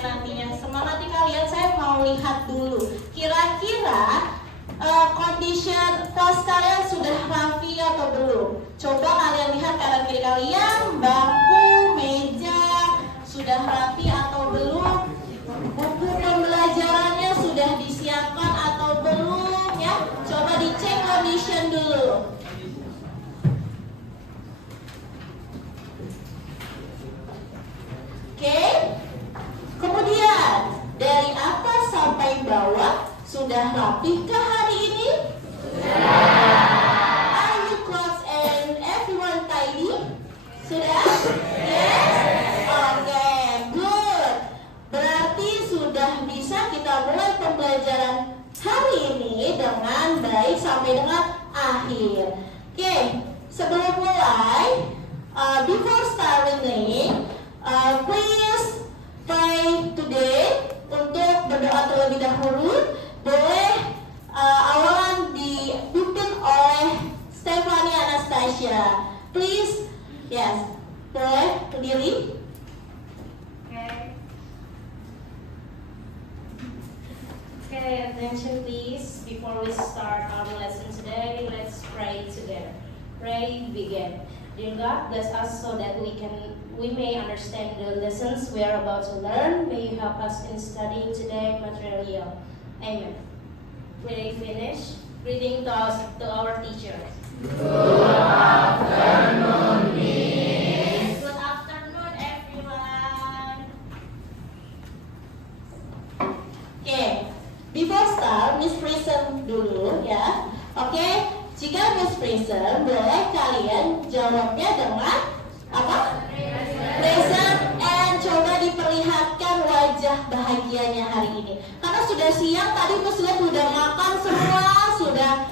nantinya. Semangat kalian, saya mau lihat dulu. Kira-kira condition kelas kalian sudah rapi atau belum? Coba kalian lihat kanan kiri kalian, bangku, meja sudah rapi atau belum? Buku pembelajarannya sudah disiapkan atau belum ya? Coba dicek condition dulu. Oke. Kemudian dari atas sampai bawah sudah rapihkah hari ini? Are you close and everyone tidy? Sudah? Yes? Oke, good. Berarti sudah bisa kita mulai pembelajaran hari ini dengan baik sampai dengan akhir. Oke, sebelum mulai, before starting, please pray today. Untuk berdoa terlebih dahulu, boleh awalan dipimpin oleh Stephanie Anastasia. Please, yes, boleh berdiri. Okay, attention please. Before we start our lesson today, let's pray together. Pray, begin. Dear God, bless us so that we may understand the lessons we are about to learn. May you help us in studying today material. Amen. Pray finish. Greeting to our teachers. Good afternoon, Miss. Good afternoon, everyone. Oke, before start, Miss Prison dulu ya. Oke, jika Miss Prison boleh kalian jawabnya dengan apa? Present, and coba diperlihatkan wajah bahagianya hari ini. Karena sudah siang, tadi Miss lihat sudah makan semua, sudah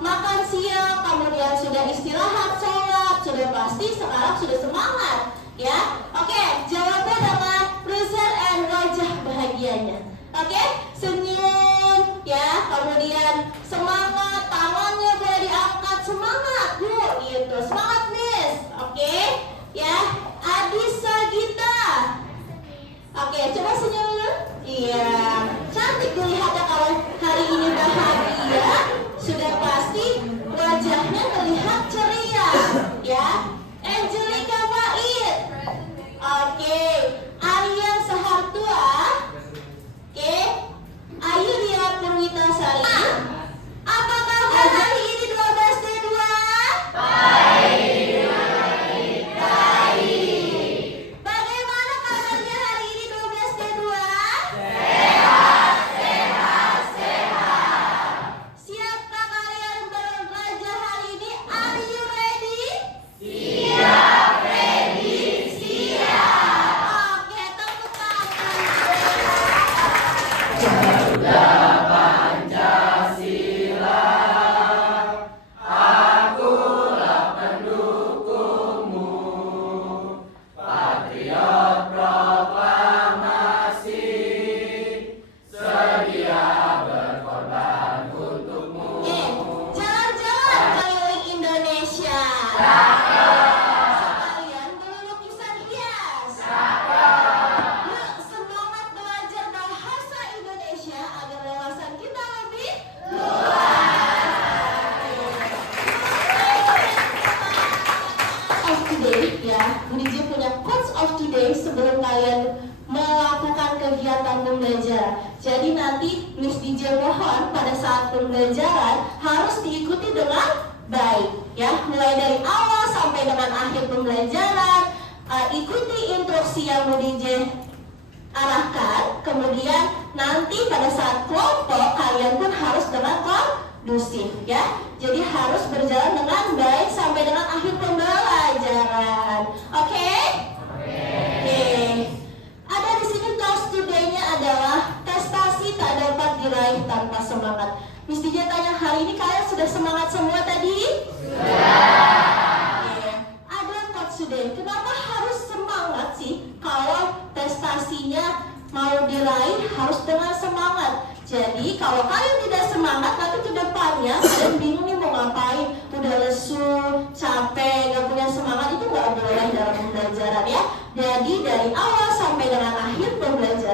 makan siang, kemudian sudah istirahat, sholat, sudah pasti sekarang sudah semangat, ya. Oke, jawabnya dengan present and wajah bahagianya. Oke, senyum, ya, kemudian semangat, tangannya boleh diangkat, semangat, Bu, gitu, semangat Miss. Oke, ya, Adisa Gita. Oke, coba senyum dulu. Iya, cantik dilihatnya kalau hari ini bahagia. Sudah pasti wajahnya terlihat ceria, ya. Angelica Bait. Oke, Aryan Sahartua. Oke, Ayu Ria Purwitasari. Apa kabar hari ini 12/2? Baik. Bagaimana kabarnya hari ini 12/2? Siapkah kalian belajar hari ini? Are you ready? Siap, ready, siap. Oke, tepuk tangan. Garuda Pancasila, akulah pendukungmu, patriot proklamasi, sedia berkorban untukmu. Oke, jalan-jalan keliling Indonesia. Sekalian beli lukisan hias. Yuk, semangat belajar bahasa Indonesia agar wawasan kita lebih of today, ya, Bu DJ punya quotes of today sebelum kalian melakukan kegiatan pembelajaran. Jadi nanti Miss DJ mohon pada saat pembelajaran harus diikuti dengan baik, ya, mulai dari awal sampai dengan akhir pembelajaran. Ikuti instruksi yang Bu DJ arahkan. Kemudian nanti pada saat kelompok kalian pun harus dengan kondusif, ya. Jadi harus berjalan dengan baik sampai dengan akhir pembelajaran. Oke? Oke. Ada di sini task today-nya adalah prestasi tak dapat diraih tanpa semangat. Miss DJ tanya, hari ini kalian sudah semangat semua tadi? Sudah. Ada quotes today. Kenapa harus semangat sih? Kalau prestasinya mau diraih harus dengan semangat. Jadi kalau kalian tidak semangat, nanti ke depannya kalian bingung nih mau ngapain, udah lesu, capek, gak punya semangat, itu gak boleh dalam pembelajaran, ya. Jadi dari awal sampai dengan akhir pembelajaran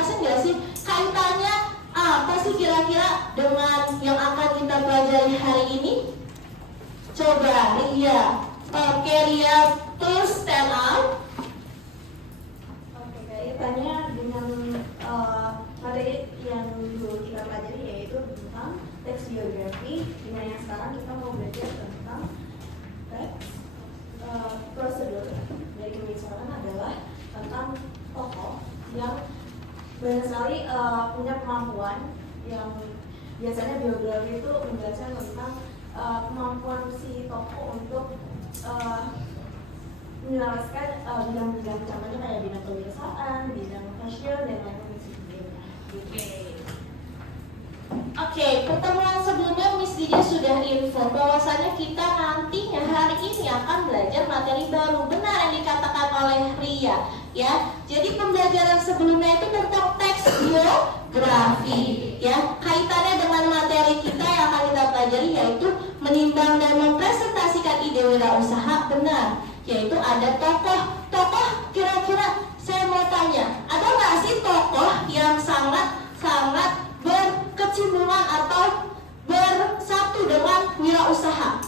jelasin nggak sih kaitannya apa sih kira-kira dengan yang akan kita pelajari hari ini? Coba Ria. Oke Ria, please stand up. Oke, kaitannya dengan materi yang dulu kita pelajari yaitu tentang teks biografi, dimana yang sekarang kita mau belajar tentang teks prosedur. Dari pembicaraan adalah tentang tokoh yang banyak sekali punya kemampuan yang biasanya biografi itu menjelaskan tentang kemampuan si tokoh untuk menjelaskan bidang-bidang contohnya kayak bidang kewirausahaan, bidang fashion dan lain-lain sebagainya. Oke, pertemuan sebelumnya Miss Didia sudah info bahwasanya kita nantinya hari ini akan belajar materi baru. Benar yang dikatakan oleh Ria, ya. Jadi pembelajaran sebelumnya itu tentang teks biografi, ya. Kaitannya dengan materi kita yang akan kita pelajari yaitu menimbang dan mempresentasikan ide wirausaha. Benar, yaitu ada tokoh kira-kira saya mau tanya, ada nggak sih tokoh yang sangat berkecimpungan atau bersatu dengan wirausaha?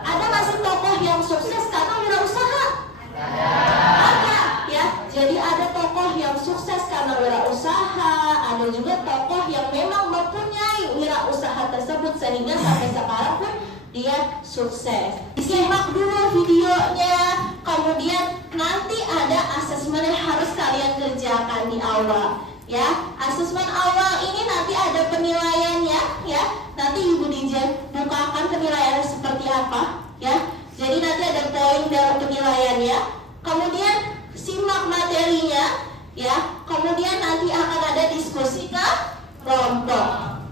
Ada nggak sih tokoh yang sukses karena wirausaha? Ada, ya. Jadi ada tokoh yang sukses karena wirausaha, ada juga tokoh yang memang mempunyai wirausaha tersebut sehingga sampai sekarang pun dia sukses. Simak dulu videonya, kemudian nanti ada asesmen yang harus kalian kerjakan di awal. Ya, asesmen awal ini nanti ada penilaiannya, ya. Nanti Ibu Dijen bukakan penilaiannya seperti apa, ya. Jadi nanti ada poin dalam penilaiannya. Kemudian simak materinya, ya. Kemudian nanti akan ada diskusi kelompok.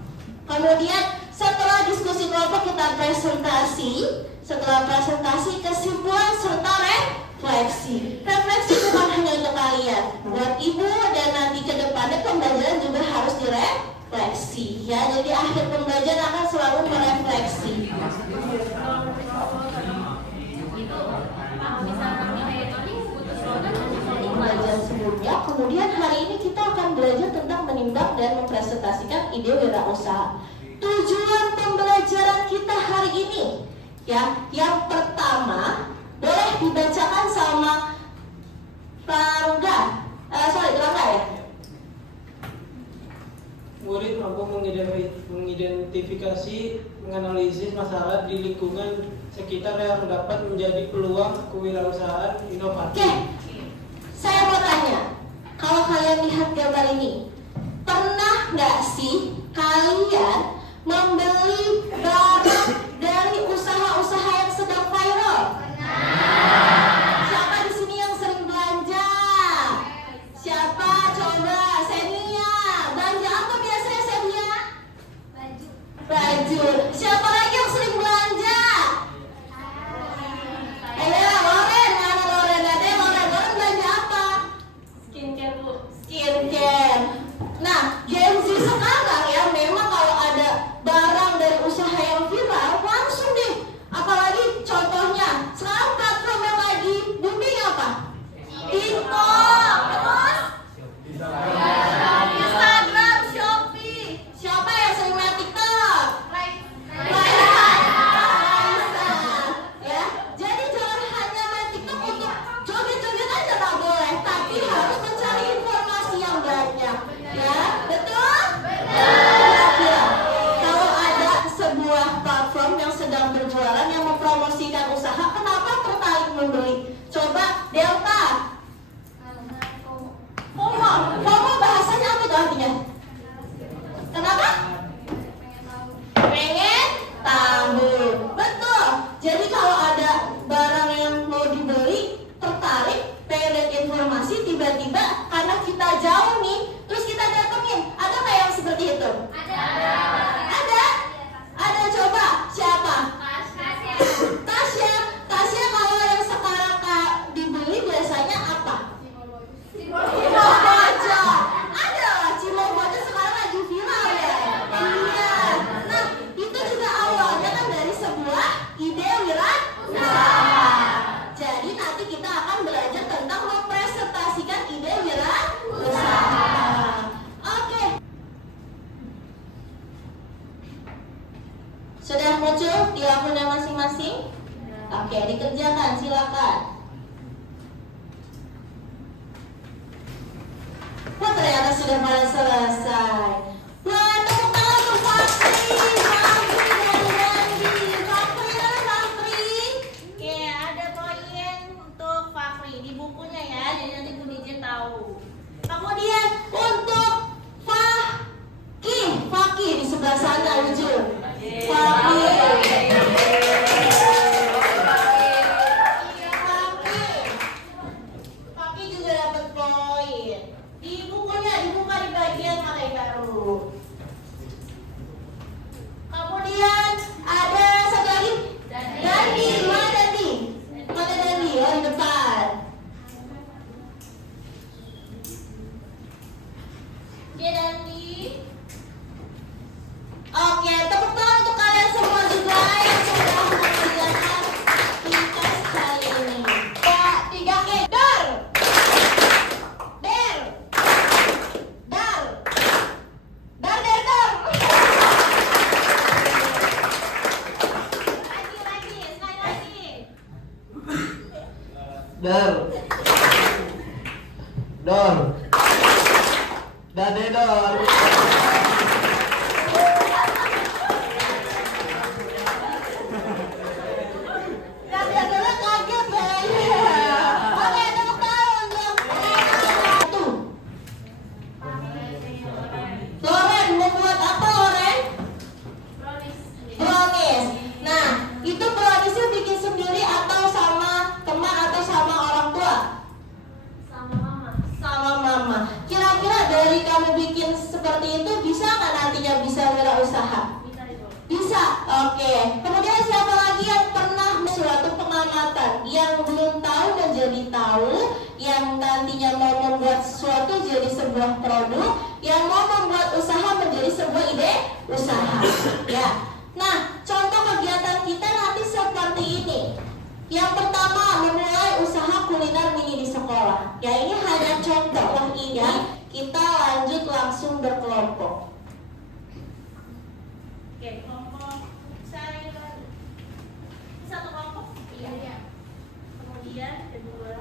Kemudian setelah diskusi kelompok kita presentasi. Setelah presentasi kesimpulan serta refleksi. Refleksi bukan hanya untuk kalian, buat ibu dan nanti ke depannya pembelajaran juga harus direfleksi, ya. Jadi akhir pembelajaran akan selalu merefleksi. Pembelajaran sebelumnya, kemudian hari ini kita akan belajar tentang menimbang dan mempresentasikan ide wirausaha. Tujuan pembelajaran kita hari ini, ya, yang pertama boleh dibacakan sama Rangga ya. Murid mampu mengidentifikasi, menganalisis masalah di lingkungan sekitar yang dapat menjadi peluang kewirausahaan inovatif. Oke, saya mau tanya, kalau kalian lihat gambar ini, pernah nggak sih kalian membeli barang dari usaha-usaha yang sedang viral? Siapa di sini yang sering belanja? Siapa? Coba, Senia. Belanja apa biasanya Senia? Baju. Siapa lagi yang sering belanja? Loren. Mana Loren? Ada yang Loren belanja apa? Skincare Bu. Skincare. Nah, Gen Z sekarang ya memang kalau ada barang dari usaha yang viral dikerjakan, silakan. Wah, ternyata sudah pada selesai. Wah, tepuk tangan untuk Fakri dan Randi. Fakri dan Fakri. Oke, ada poin untuk Fakri di bukunya ya, jadi nanti Bu Dijen tahu. Kemudian untuk Fakih di sebelah sana ujung. Fakih juga dapat poin. Di bukunya dibuka di bagian mulai baru. Kemudian ada satu lagi. Dandi, mana Dandi? Mana Dandi? Oh, di depan. Oke, Dandi. Oke, tepuk tangan untuk kalian semua juga yang sudah mengerjakan tugas kali ini. Ya, 3 Dar. Der. Dar. Dar, der, dar. Lagi, sekali lagi. Dar. Dor. Dade dor. Dar kaget ya. Oke, tepuk tangan untuk satu. Loren membuat apa, Loren? Brownies. Nah, itu browniesnya bikin sendiri atau sama teman atau sama orang tua? Sama mama. Kira-kira dari kamu bikin seperti itu bisa nggak nantinya bisa wirausaha? Bisa. Oke. Kemudian siapa lagi yang pernah suatu pengamatan yang belum tahu menjadi tahu, yang nantinya mau membuat sesuatu jadi sebuah produk, yang mau membuat usaha menjadi sebuah ide usaha. Ya. Nah, contoh kegiatan kita nanti seperti ini. Yang pertama, memulai usaha kuliner mini di sekolah. Ya, ini hanya contoh ini. Kita lanjut langsung berkelompok. Oke, kelompok saya satu kelompok. Iya. Kemudian kedua.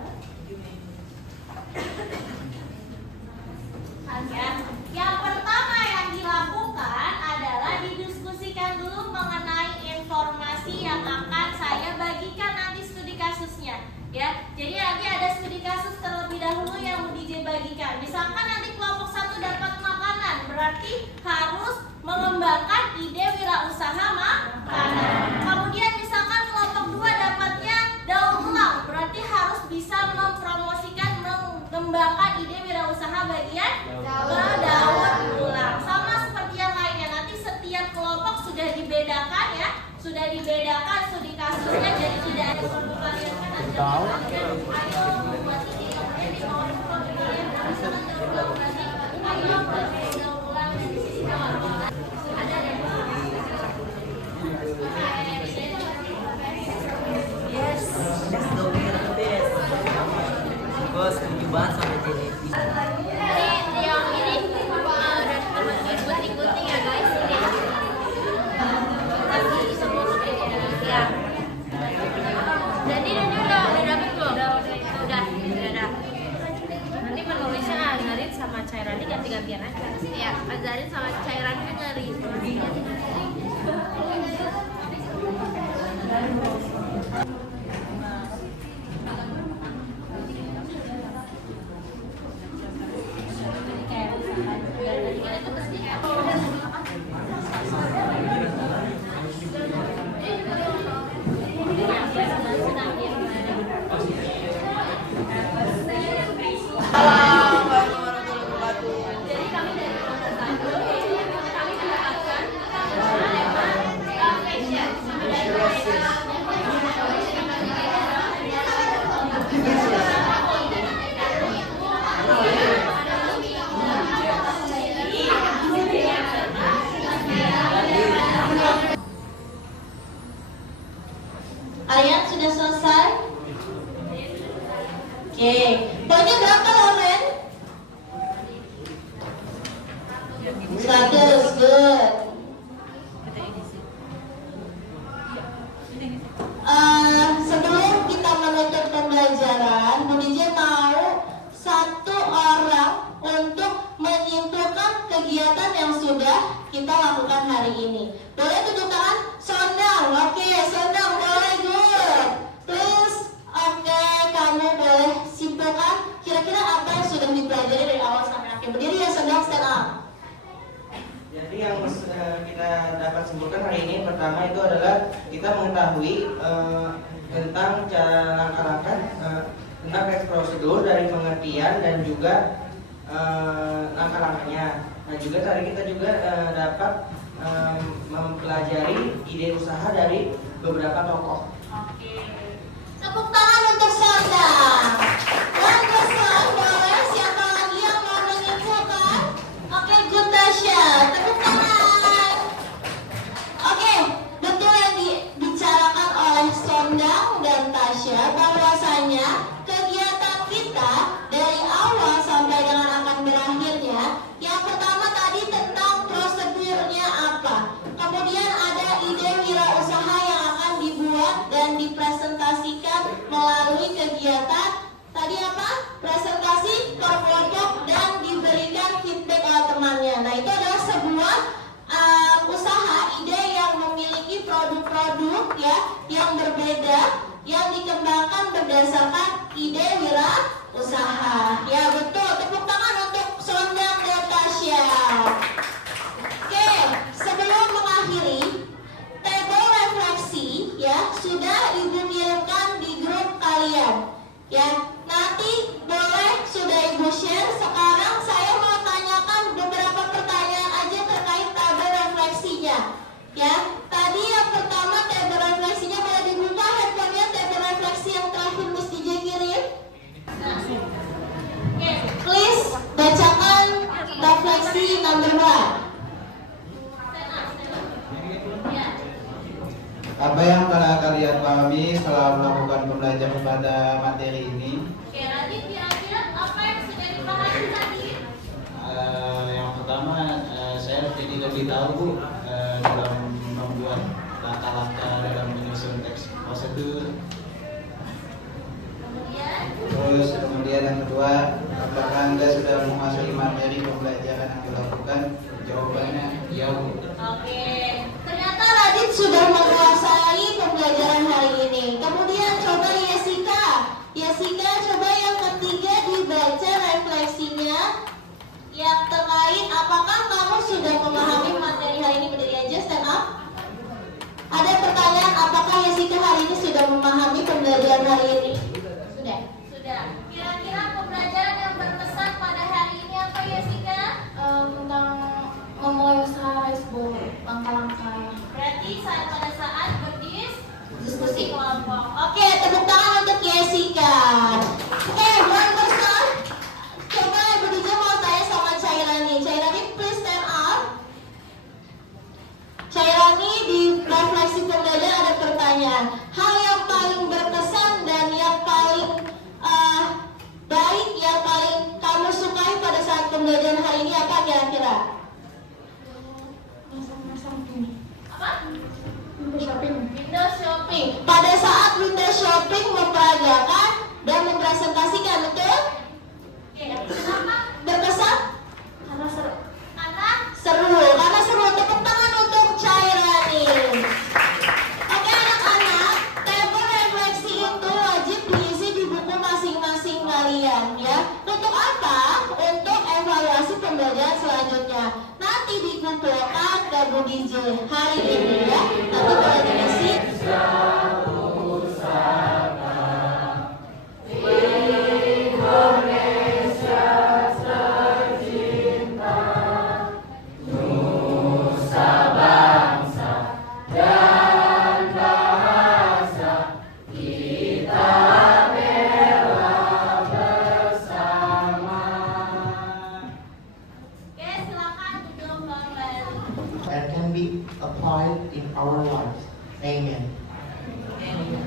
Ya. Yang pertama yang dilakukan adalah didiskusikan dulu mengenai informasi yang akan saya bagikan nanti studi kasusnya. Ya, jadi nanti ada studi kasus terlebih dahulu yang mau DJ bagikan. Misalkan nanti kelompok 1 dapat makanan, berarti harus mengembangkan ide wirausaha makanan. Kemudian misalkan kelompok 2 dapatnya daur ulang, berarti harus bisa mempromosikan, mengembangkan ide wirausaha bagian daur ulang. Sama seperti yang lainnya, nanti setiap kelompok sudah dibedakan ya, sudah dibedakan studi kasusnya, jadi tidak ada produk kalian kan ada. Ayo membuat ini, kemudian di bawah itu kalau kalian misalkan daur ulang berarti ayo buat daur ulang dan di sisi daur ulang. Ada deh. Yes, that's the winner of this. Gue setuju banget sama Jenny. Ini yang ini dan teman-teman ikut-ikuti ya guys ini. Tapi semua ya. Jadi udah dapet belum? Udah. Nanti penulisnya Azarin sama Cairani ganti-gantian aja. Iya, Azarin sama Cairani kan nyari. Jadi kami dari kelompok 1 kami mendapatkan menyimpulkan kegiatan yang sudah kita lakukan hari ini. Boleh tunjuk tangan? Sondang, oke, sondang boleh, good. Please, oke, kamu boleh simpulkan kira-kira apa yang sudah dipelajari dari awal sampai akhir. Berdiri ya, sondang, stand up. Jadi yang kita dapat simpulkan hari ini pertama itu adalah kita mengetahui tentang cara langkah-langkah tentang prosedur dari pengertian dan juga langkah-langkahnya. Nah juga tadi kita juga dapat mempelajari ide usaha dari beberapa tokoh. Oke. Tepuk tangan untuk sondang. Wonderful, boleh. Siapa lagi yang mau menyimpulkan? Oke, good Tasya. Tepuk tangan. Oke, betul yang dibicarakan oleh Sondang dan Tasya bahwasanya kegiatan kita dari awal sampai dengan akan berakhirnya, yang pertama tadi tentang prosedurnya apa. Kemudian ada ide wirausaha yang akan dibuat dan dipresentasikan melalui kegiatan tadi apa? Presentasi ke kelompok dan diberikan feedback oleh temannya. Nah itu adalah sebuah usaha, ide yang memiliki produk-produk ya yang berbeda yang dikembangkan berdasarkan ide wirausaha. Ya betul, tepuk tangan untuk Sondang dan Tasya. Oke, sebelum mengakhiri, tabel refleksi ya sudah Ibu kirimkan di grup kalian. Ya, nanti boleh sudah Ibu share. Sekarang saya mau tanyakan beberapa pertanyaan aja terkait tabel refleksinya. Ya, tadi yang pertama tabel refleksinya boleh dibuka handphonenya, tabel refleksi yang terakhir Miss DJ kirim. Oke, please bacakan refleksi number 1. Apa yang telah kalian pahami setelah melakukan pembelajaran pada materi ini? Oke, Radit, kira-kira apa yang sudah dipahami tadi? Yang pertama, saya jadi lebih tahu Bu dalam membuat langkah-langkah dalam menyusun teks prosedur. Terus kemudian yang kedua, apakah Anda sudah menguasai materi pembelajaran yang dilakukan? Jawabannya ya Bu. Oke, ternyata Radit sudah menguasai pembelajaran hari ini. Kemudian coba Yesika, coba yang ketiga dibaca refleksinya yang terkait apakah kamu sudah memahami materi hari ini. Berdiri aja, stand up. Ada pertanyaan, apakah Yesika hari ini sudah memahami pembelajaran hari ini? Sudah. Kira-kira pembelajaran yang berkesan pada hari ini apa Yesika? Tentang memulai usaha rice-bowl, langkah-langkah. Berarti pada saat berdiskusi kelompok. Oke, tepuk tangan untuk Yesika. Oke, one person. Coba Ibu DJ mau tanya sama Cairani. Cairani, please stand up. Cairani, di refleksi pembelajaran ada pertanyaan. Hal yang paling berkesan dan yang paling baik, yang paling kamu sukai pada saat pembelajaran hari ini apa kira-kira? Apa? Window shopping. Pada saat window shopping memperagakan dan mempresentasikan, betul? Kenapa? Berkesan? Karena seru. Karena seru. Tepuk tangan untuk Cairani. Oke anak-anak, tabel refleksi itu wajib diisi di buku masing-masing kalian ya. Untuk apa? Untuk evaluasi pembelajaran selanjutnya. Nanti dikumpulkan ke Bu DJ hari ini ya. Nanti boleh diisi. Oke, silakan duduk kembali. and can be applied in our lives. Amen. Oke.